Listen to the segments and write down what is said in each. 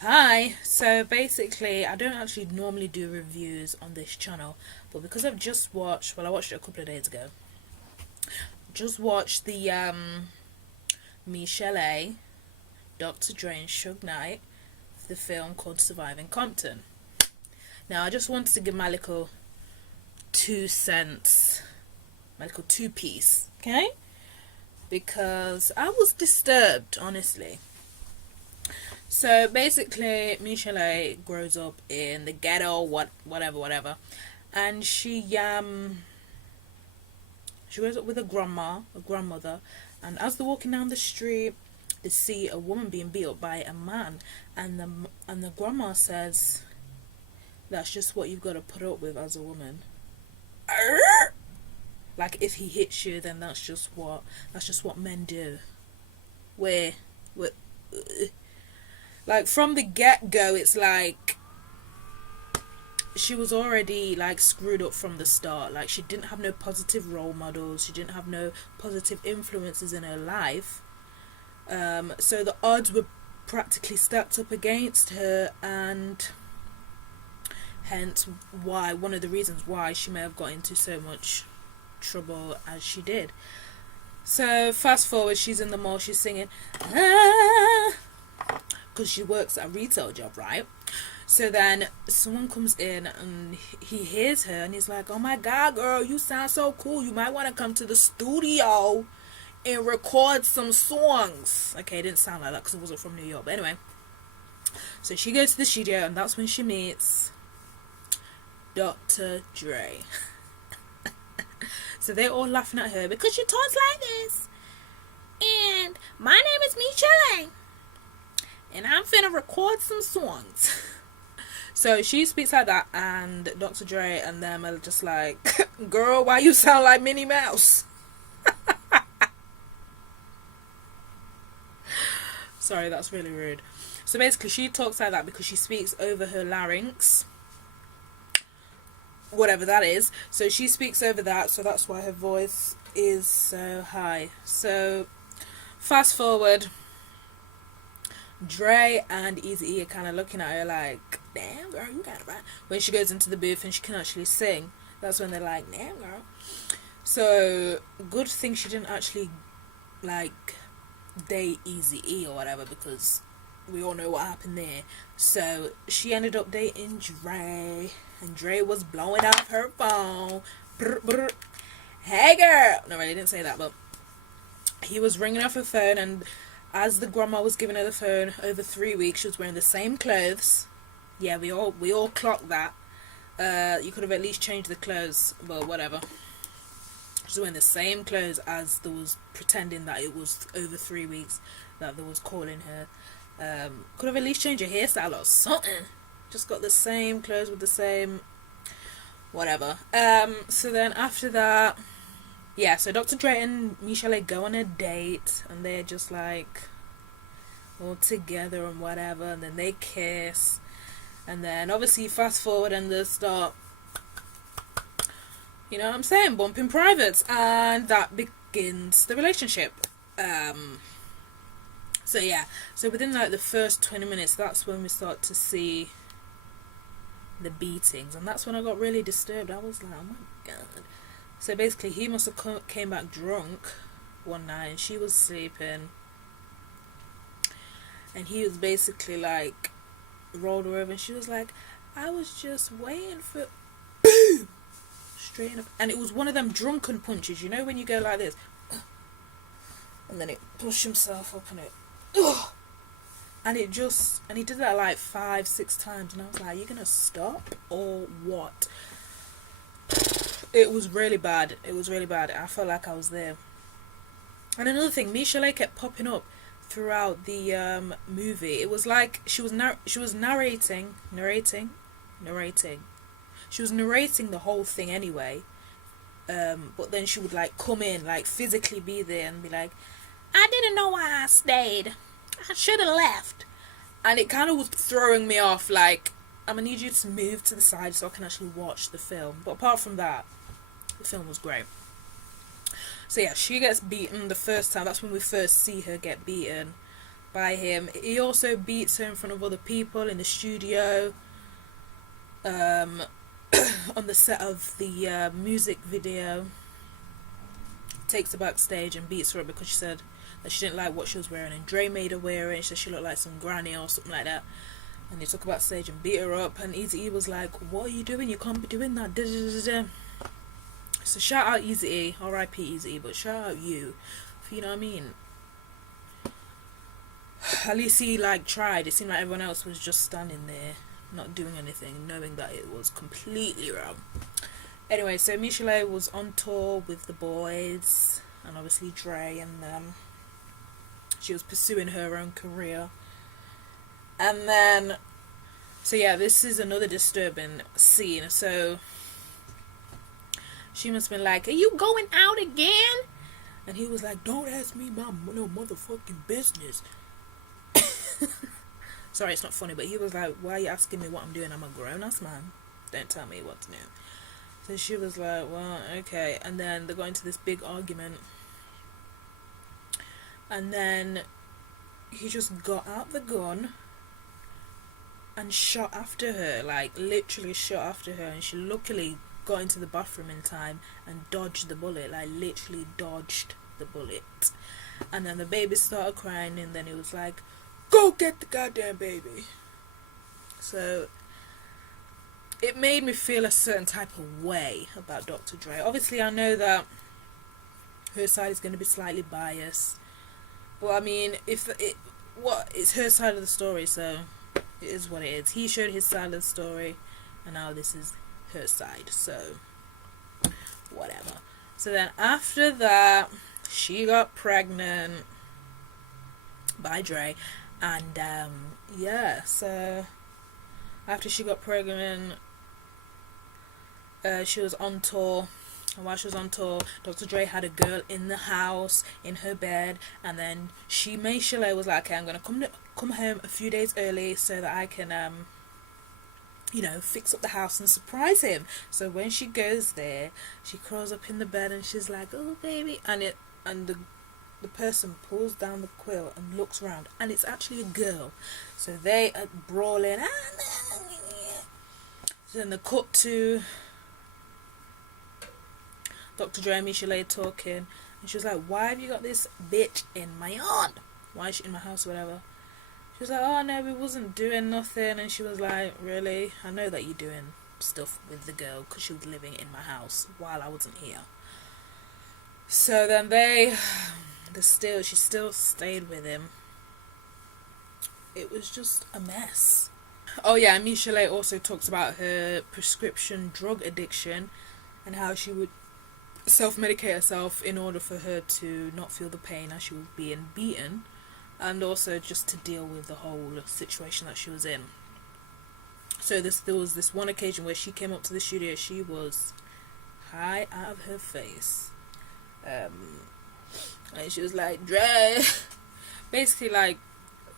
Hi, so basically, I don't actually normally do reviews on this channel, but because I've just watched, well, I watched it a couple of days ago, just watched the michel'le, Dr. Dre and Suge Knight, the film called Surviving Compton. Now, I just wanted to give my little 2 cents, my little two piece, okay? Because I was disturbed, honestly. So basically, michel'le grows up in the ghetto, whatever, and she grows up with a grandmother, and as they're walking down the street, they see a woman being beat up by a man, and the grandma says, "That's just what you've got to put up with as a woman." Like, if he hits you, then that's just what men do. Where, like, from the get-go, it's like she was already like screwed up from the start. Like, she didn't have no positive role models, she didn't have no positive influences in her life, so the odds were practically stacked up against her, and hence why, one of the reasons why she may have got into so much trouble as she did. So fast forward, she's in the mall, she's singing because she works at a retail job, right? So then someone comes in and he hears her and he's like, "Oh my god, girl, you sound so cool. You might want to come to the studio and record some songs." Okay, it didn't sound like that because it wasn't from New York. But anyway, so she goes to the studio and that's when she meets Dr. Dre. So they're all laughing at her because she talks like this. "And my name is michel'le, and I'm finna record some songs." So she speaks like that, and Dr. Dre and them are just like, "Girl, why you sound like Minnie Mouse?" Sorry, that's really rude. So basically, she talks like that because she speaks over her larynx, whatever that is. So she speaks over that, so that's why her voice is so high. So fast forward, Dre and Eazy-E are kind of looking at her like, "Damn, girl, you got it right." When she goes into the booth and she can actually sing, that's when they're like, "Damn, girl." So good thing she didn't actually like date Eazy-E or whatever, because we all know what happened there. So she ended up dating Dre, and Dre was blowing up her phone. Brr, brr. "Hey, girl." No, really, didn't say that, but he was ringing off her phone, and as the grandma was giving her the phone, over 3 weeks, she was wearing the same clothes. Yeah, we all clocked that. You could have at least changed the clothes, but whatever. She was wearing the same clothes as there was, pretending that it was over 3 weeks that there was calling her. Could have at least changed her hairstyle or something. Just got the same clothes with the same whatever. So then after that, yeah, so Dr. Dre and michel'le go on a date, and they're just like all together and whatever, and then they kiss, and then obviously fast forward and they start, you know what I'm saying, bumping privates, and that begins the relationship. So yeah, so within like the first 20 minutes, that's when we start to see the beatings, and that's when I got really disturbed. I was like, "Oh my god." So basically, he must have came back drunk one night, and she was sleeping, and he was basically like rolled her over, and she was like, "I was just waiting for," boom, straight up, and it was one of them drunken punches. You know when you go like this, and then it pushed himself up, and it, ugh, and it just, and he did that like 5-6 times, and I was like, "You gonna stop or what?" It was really bad. It was really bad. I felt like I was there. And another thing, michel'le kept popping up throughout the movie. It was like she was narrating. She was narrating the whole thing anyway. But then she would like come in, like physically be there, and be like, "I didn't know why I stayed. I should have left." And it kind of was throwing me off. Like, I'm gonna need you to move to the side so I can actually watch the film. But apart from that, the film was great. So yeah, she gets beaten the first time. That's when we first see her get beaten by him. He also beats her in front of other people in the studio, on the set of the music video. Takes her backstage and beats her up because she said that she didn't like what she was wearing, and Dre made her wear it. She said she looked like some granny or something like that. And they took her backstage and beat her up, and Eazy-E was like, what are you doing? You can't be doing that. Da, da, da, da. So shout out Eazy-E, R.I.P. Eazy-E, but shout out you, you know what I mean? At least he like tried. It seemed like everyone else was just standing there, not doing anything, knowing that it was completely wrong. Anyway, so michel'le was on tour with the boys, and obviously Dre and them. She was pursuing her own career. And then, so yeah, this is another disturbing scene. So she must have been like, are you going out again? And he was like, don't ask me my no motherfucking business. Sorry, it's not funny, but he was like, why are you asking me what I'm doing? I'm a grown-ass man. Don't tell me what to do. So she was like, well, okay. And then they got into this big argument. And then he just got out the gun and shot after her, like literally shot after her, and she luckily got into the bathroom in time and dodged the bullet, like literally dodged the bullet. And then the baby started crying, and then he was like, go get the goddamn baby. So it made me feel a certain type of way about Dr. Dre. Obviously I know that her side is going to be slightly biased, but I mean, it's her side of the story, so it is what it is. He showed his side of the story, and now this is her side, so whatever. So then after that, she got pregnant by Dre, and yeah, so after she got pregnant, she was on tour. And while she was on tour, Dr. Dre had a girl in the house, in her bed, and then michel'le was like, okay, I'm gonna come home a few days early so that I can, you know, fix up the house and surprise him. So when she goes there, she crawls up in the bed and she's like, oh baby, and the person pulls down the quilt and looks around, and it's actually a girl. So they are brawling. So then the cut to Dr. Dre and michel'le talking, and she was like, why have you got this bitch in my yard? Why is she in my house or whatever? She was like, oh no, we wasn't doing nothing. And she was like, really? I know that you're doing stuff with the girl because she was living in my house while I wasn't here. So then she still stayed with him. It was just a mess. Oh yeah, and michel'le also talks about her prescription drug addiction and how she would self-medicate herself in order for her to not feel the pain as she was being beaten, and also just to deal with the whole situation that she was in. So there was this one occasion where she came up to the studio. She was high out of her face, and she was like, Dre, basically like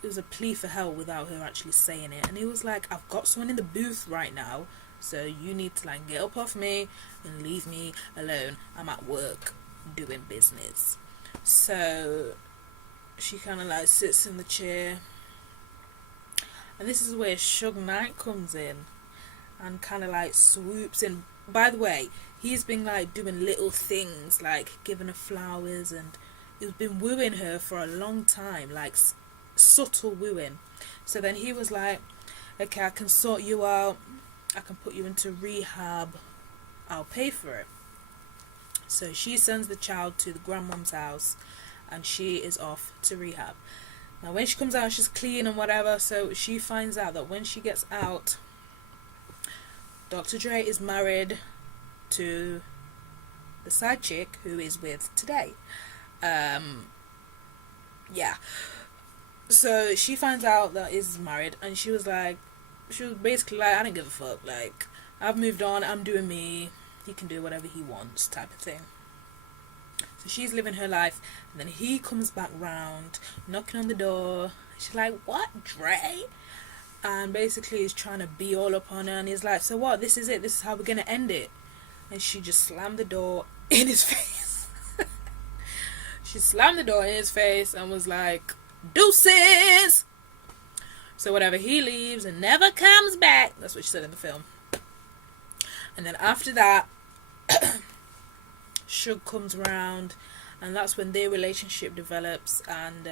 it was a plea for help without her actually saying it. And he was like, I've got someone in the booth right now, so you need to like get up off me and leave me alone. I'm at work doing business. So she kind of like sits in the chair, and this is where Suge Knight comes in and kind of like swoops in. By the way, he's been like doing little things, like giving her flowers, and he's been wooing her for a long time, like subtle wooing. So then he was like, okay, I can sort you out, I can put you into rehab, I'll pay for it. So she sends the child to the grandmom's house, and she is off to rehab. Now when she comes out, she's clean and whatever, so she finds out that when she gets out, Dr. Dre is married to the side chick who is with today. Yeah. So she finds out that he's married, and she was basically like, I don't give a fuck, like, I've moved on, I'm doing me, he can do whatever he wants, type of thing. So she's living her life, and then he comes back round, knocking on the door. She's like, what, Dre? And basically he's trying to be all up on her, and he's like, so what, this is it, this is how we're gonna end it. And she just slammed the door in his face. She slammed the door in his face and was like, Deuces. So whatever, he leaves and never comes back. That's what she said in the film. And then after that, Suge comes around, and that's when their relationship develops, and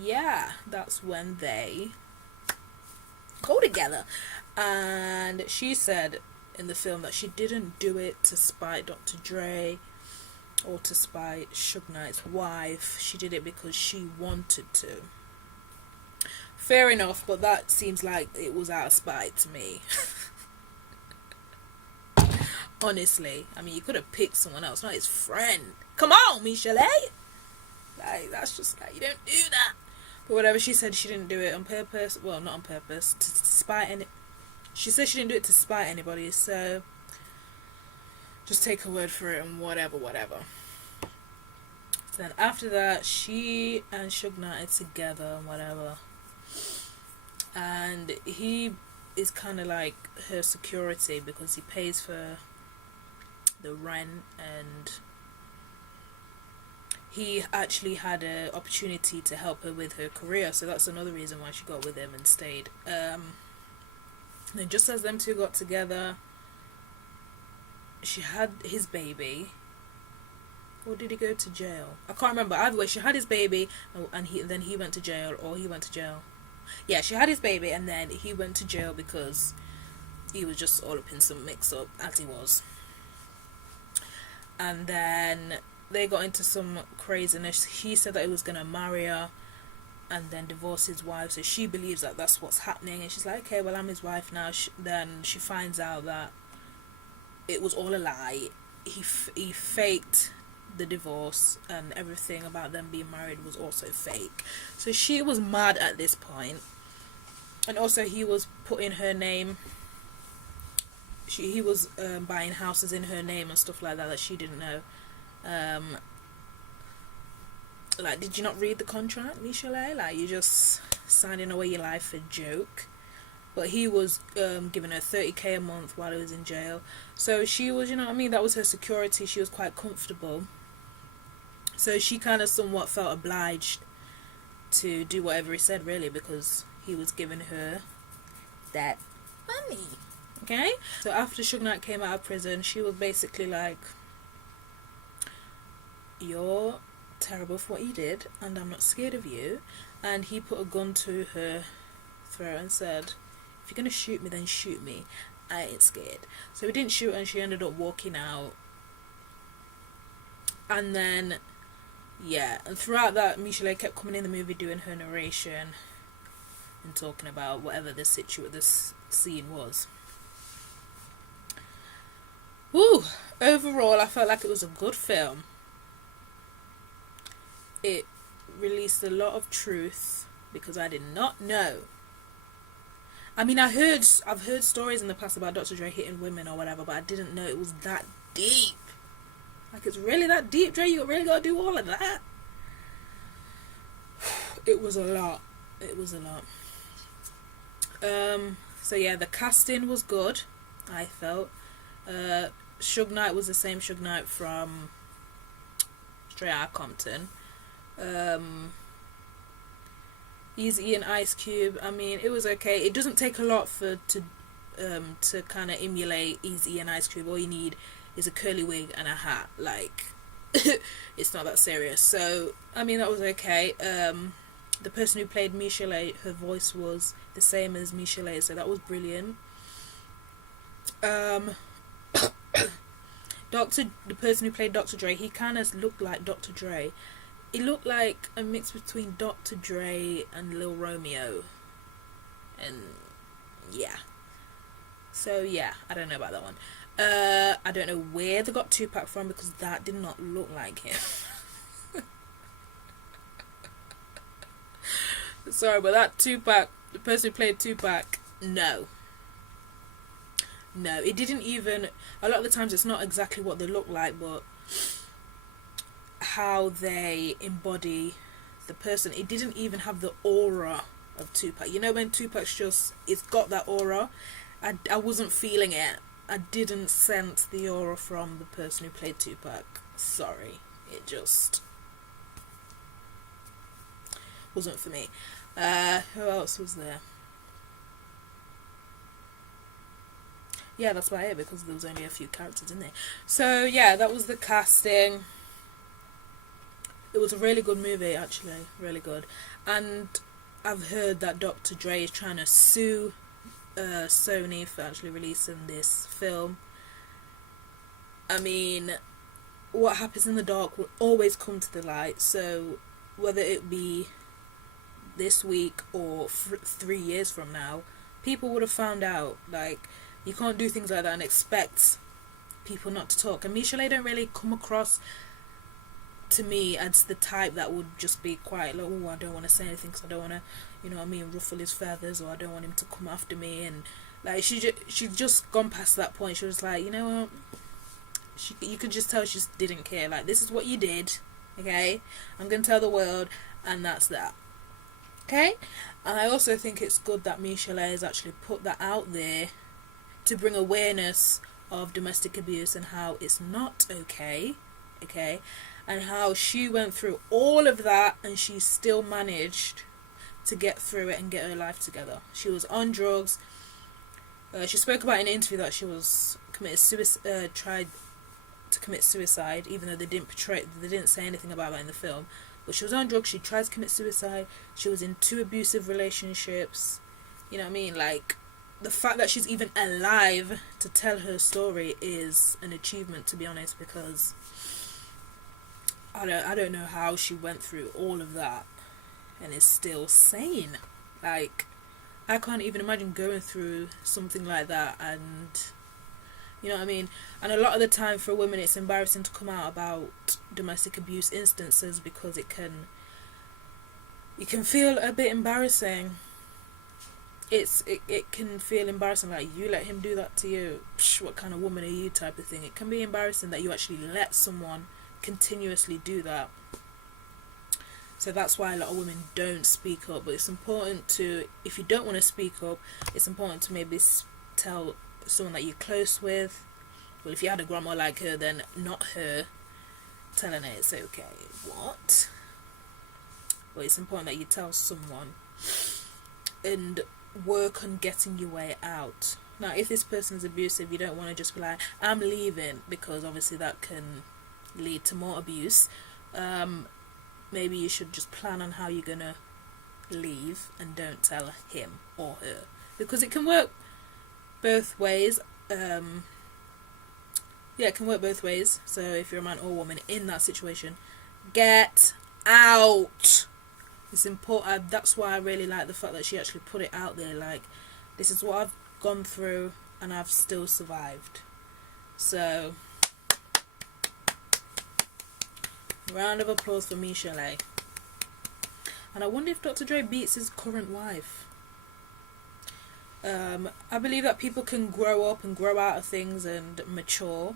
yeah, that's when they go together. And she said in the film that she didn't do it to spite Dr. Dre or to spite Suge Knight's wife. She did it because she wanted to. Fair enough, but that seems like it was out of spite to me. Honestly, I mean, you could have picked someone else, not his friend. Come on, michel'le. Like, that's just like, you don't do that. But whatever, she said she didn't do it on purpose. Well, not on purpose, to spite any. She said she didn't do it to spite anybody, so just take her word for it and whatever. So then after that, she and Suge Knight are together and whatever. And he is kind of like her security because he pays for the rent, and he actually had an opportunity to help her with her career, so that's another reason why she got with him and stayed. Then just as them two got together, she had his baby. Or did he go to jail? I can't remember. Either way, she had his baby, and then he went to jail, or he went to jail. Yeah, she had his baby, and then he went to jail because he was just all up in some mix-up, as he was. And then they got into some craziness. He said that he was going to marry her and then divorce his wife, so she believes that that's what's happening, and she's like, okay, well, I'm his wife now. Then she finds out that it was all a lie. He faked the divorce, and everything about them being married was also fake. So she was mad at this point. And also he was putting her name, he was buying houses in her name and stuff like that she didn't know. Like, did you not read the contract, michel'le? Like, you're just signing away your life for a joke. But he was giving her 30k a month while he was in jail. So she was, you know what I mean, that was her security. She was quite comfortable. So she kind of somewhat felt obliged to do whatever he said, really, because he was giving her that money. Okay? So after Suge Knight came out of prison, she was basically like, you're terrible for what you did, and I'm not scared of you. And he put a gun to her throat and said, if you're going to shoot me, then shoot me. I ain't scared. So he didn't shoot her, and she ended up walking out. And then, yeah, and throughout that, michel'le kept coming in the movie doing her narration and talking about whatever this scene was. Woo! Overall, I felt like it was a good film. It released a lot of truth because I did not know. I mean, I've heard stories in the past about Dr. Dre hitting women or whatever, but I didn't know it was that deep. Like, it's really that deep, Dre? You really gotta do all of that? It was a lot. So yeah, the casting was good, I felt. Suge Knight was the same Suge Knight from straight out of Compton. Eazy and Ice Cube, I mean, it was okay. It doesn't take a lot to kind of emulate Eazy and Ice Cube. All you need is a curly wig and a hat. Like, it's not that serious. So, I mean, that was okay. The person who played michel'le, her voice was the same as michel'le, so that was brilliant. The person who played Dr. Dre, he kind of looked like Dr. Dre. He looked like a mix between Dr. Dre and Lil Romeo. And, yeah. So, yeah, I don't know about that one. I don't know where they got Tupac from, because that did not look like him. Sorry, but that Tupac, the person who played Tupac, no, it didn't even, a lot of the times it's not exactly what they look like, but how they embody the person. It didn't even have the aura of Tupac. You know when Tupac's just, it's got that aura? I wasn't feeling it. I didn't sense the aura from the person who played Tupac. Sorry. It just... wasn't for me. Who else was there? Yeah, that's about it, because there was only a few characters in there. So yeah, that was the casting. It was a really good movie, actually, really good. And I've heard that Dr. Dre is trying to sue Sony for actually releasing this film. I mean, what happens in the dark will always come to the light. So whether it be this week or 3 years from now, people would have found out. Like, you can't do things like that and expect people not to talk. And michel'le don't really come across to me as the type that would just be quiet, like, oh, I don't want to say anything because I don't want to, you know what I mean, ruffle his feathers, or I don't want him to come after me. And like, she'd just gone past that point. She was like, you know what, you could just tell she just didn't care. Like, this is what you did, okay, I'm gonna tell the world, and that's that. Okay. And I also think it's good that michel'le has actually put that out there to bring awareness of domestic abuse and how it's not okay, and how she went through all of that and she still managed to get through it and get her life together. She was on drugs. She spoke about in an interview that she was tried to commit suicide, even though they didn't say anything about that in the film. But she was on drugs. She tried to commit suicide. She was in 2 abusive relationships. You know what I mean? Like, the fact that she's even alive to tell her story is an achievement, to be honest, because I don't know how she went through all of that and is still sane. Like, I can't even imagine going through something like that. And you know what I mean? And a lot of the time for women, it's embarrassing to come out about domestic abuse instances because it can feel a bit embarrassing. It can feel embarrassing, like, you let him do that to you, what kind of woman are you, type of thing. It can be embarrassing that you actually let someone continuously do that. So that's why a lot of women don't speak up. But it's important to, if you don't want to speak up, it's important to maybe tell someone that you're close with. Well, if you had a grandma like her, then not her telling her it's okay. What? But it's important that you tell someone and work on getting your way out. Now, if this person is abusive, you don't want to just be like, I'm leaving, because obviously that can lead to more abuse. Maybe you should just plan on how you're gonna leave and don't tell him or her, because it can work both ways. It can work both ways. So if you're a man or woman in that situation, get out. It's important. That's why I really like the fact that she actually put it out there, like, this is what I've gone through and I've still survived. So round of applause for michel'le. And I wonder if Dr. Dre beats his current wife. I believe that people can grow up and grow out of things and mature.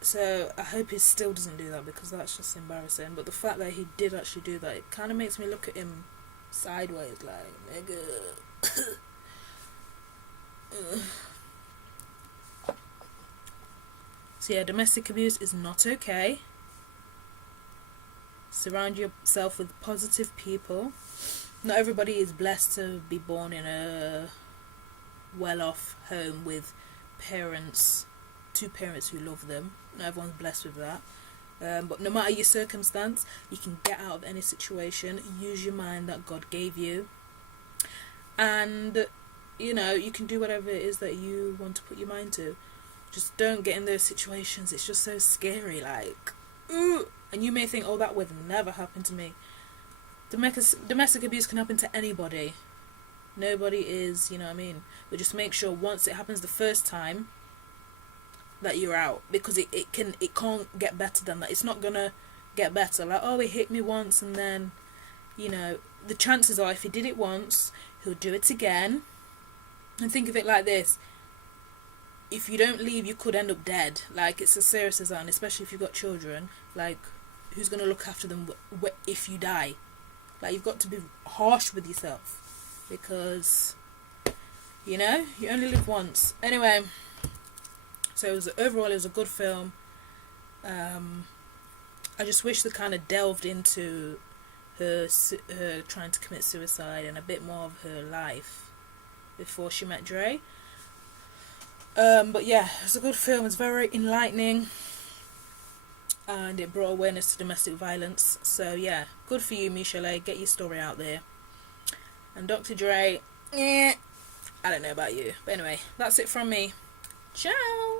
So I hope he still doesn't do that, because that's just embarrassing. But the fact that he did actually do that, it kind of makes me look at him sideways, like, nigga. So yeah, domestic abuse is not okay. Surround yourself with positive people. Not everybody is blessed to be born in a well-off home with two parents who love them. Not everyone's blessed with that. But no matter your circumstance, you can get out of any situation. Use your mind that God gave you. And, you know, you can do whatever it is that you want to put your mind to. Just don't get in those situations. It's just so scary, like, ooh. And you may think, oh, that would never happen to me. Domestic abuse can happen to anybody. Nobody is, you know what I mean? But just make sure once it happens the first time that you're out, because it can't get better than that. It's not gonna get better. Like, oh, he hit me once, and then, you know, the chances are if he did it once, he'll do it again. And think of it like this: if you don't leave, you could end up dead. Like, it's as serious as that. And especially if you've got children, like, who's gonna look after them if you die? Like, you've got to be harsh with yourself, because, you know, you only live once. Anyway, so overall it was a good film. I just wish they kind of delved into her trying to commit suicide and a bit more of her life before she met Dre. But yeah, it's a good film. It's very enlightening, and it brought awareness to domestic violence. So yeah, good for you, michel'le. Get your story out there. And Dr. Dre, I don't know about you, but anyway, that's it from me. Ciao.